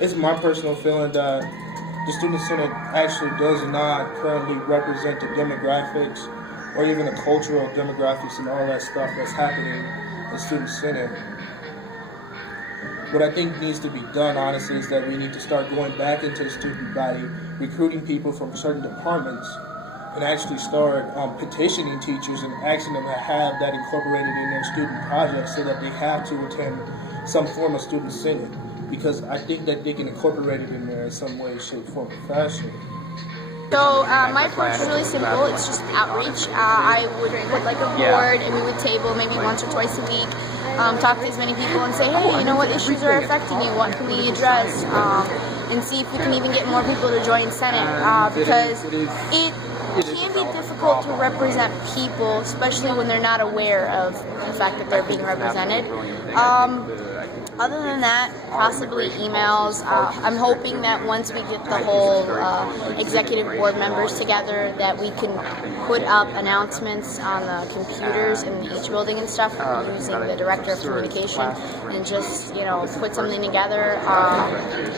it's my personal feeling that the Student Senate actually does not currently represent the demographics or even the cultural demographics and all that stuff that's happening in Student Senate. What I think needs to be done, honestly, is that we need to start going back into the student body, recruiting people from certain departments, and actually start petitioning teachers and asking them to have that incorporated in their student projects so that they have to attend some form of Student Senate. Because I think that they can incorporate it in there in some way, shape, form, or fashion. So my approach is really simple. It's just outreach. I would put like a board and we would table maybe once or twice a week, talk to as many people and say, hey, you know what issues are affecting you? What can we address? And see if we can even get more people to join Senate because it can be difficult to represent people, especially when they're not aware of the fact that they're being represented. Other than that, possibly emails. I'm hoping that once we get the whole executive board members together, that we can put up announcements on the computers in each building and stuff using the director of communication and just, put something together.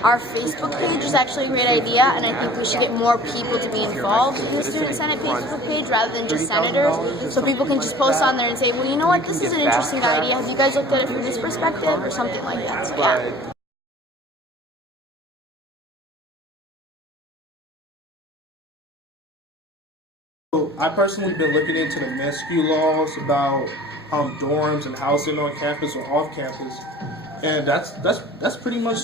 Our Facebook page is actually a great idea, and I think we should get more people to be involved in the Student Senate Facebook page rather than just senators, so people can just post on there and say, well, you know what, this is an interesting idea. Have you guys looked at it from this perspective or something like that? So, yeah. So I personally been looking into the MESCU laws about dorms and housing on campus or off campus, and that's pretty much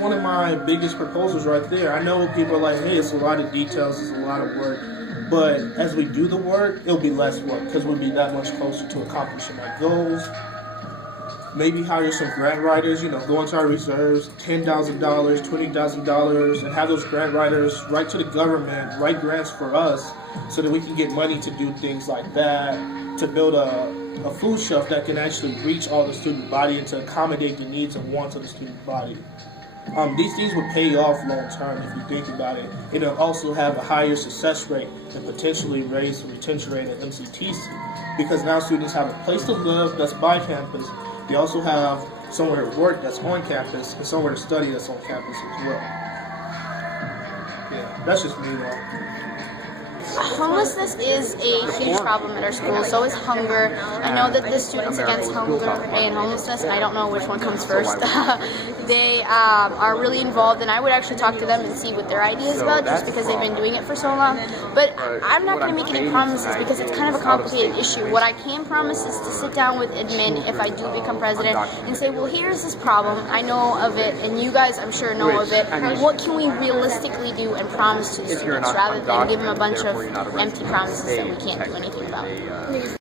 one of my biggest proposals right there. I know people are like, hey, it's a lot of details, it's a lot of work, but as we do the work, it'll be less work because we'll be that much closer to accomplishing our goals. Maybe hire some grant writers, go into our reserves, $10,000, $20,000, and have those grant writers write to the government, write grants for us so that we can get money to do things like that, to build a food shelf that can actually reach all the student body and to accommodate the needs and wants of the student body. These things will pay off long term if you think about it. It'll also have a higher success rate and potentially raise the retention rate at MCTC because now students have a place to live that's by campus. They also have somewhere to work that's on campus and somewhere to study that's on campus as well. Yeah, that's just me though. Homelessness is a huge problem at our school, so is hunger. I know that the Students Against Hunger and Homelessness, and I don't know which one comes first, they are really involved, and I would actually talk to them and see what their ideas about, just because they've been doing it for so long. But I'm not going to make any promises because it's kind of a complicated issue. What I can promise is to sit down with admin if I do become president and say, well, here's this problem, I know of it, and you guys I'm sure know of it. What can we realistically do and promise to the students rather than give them a bunch of empty promises that we can't do anything about?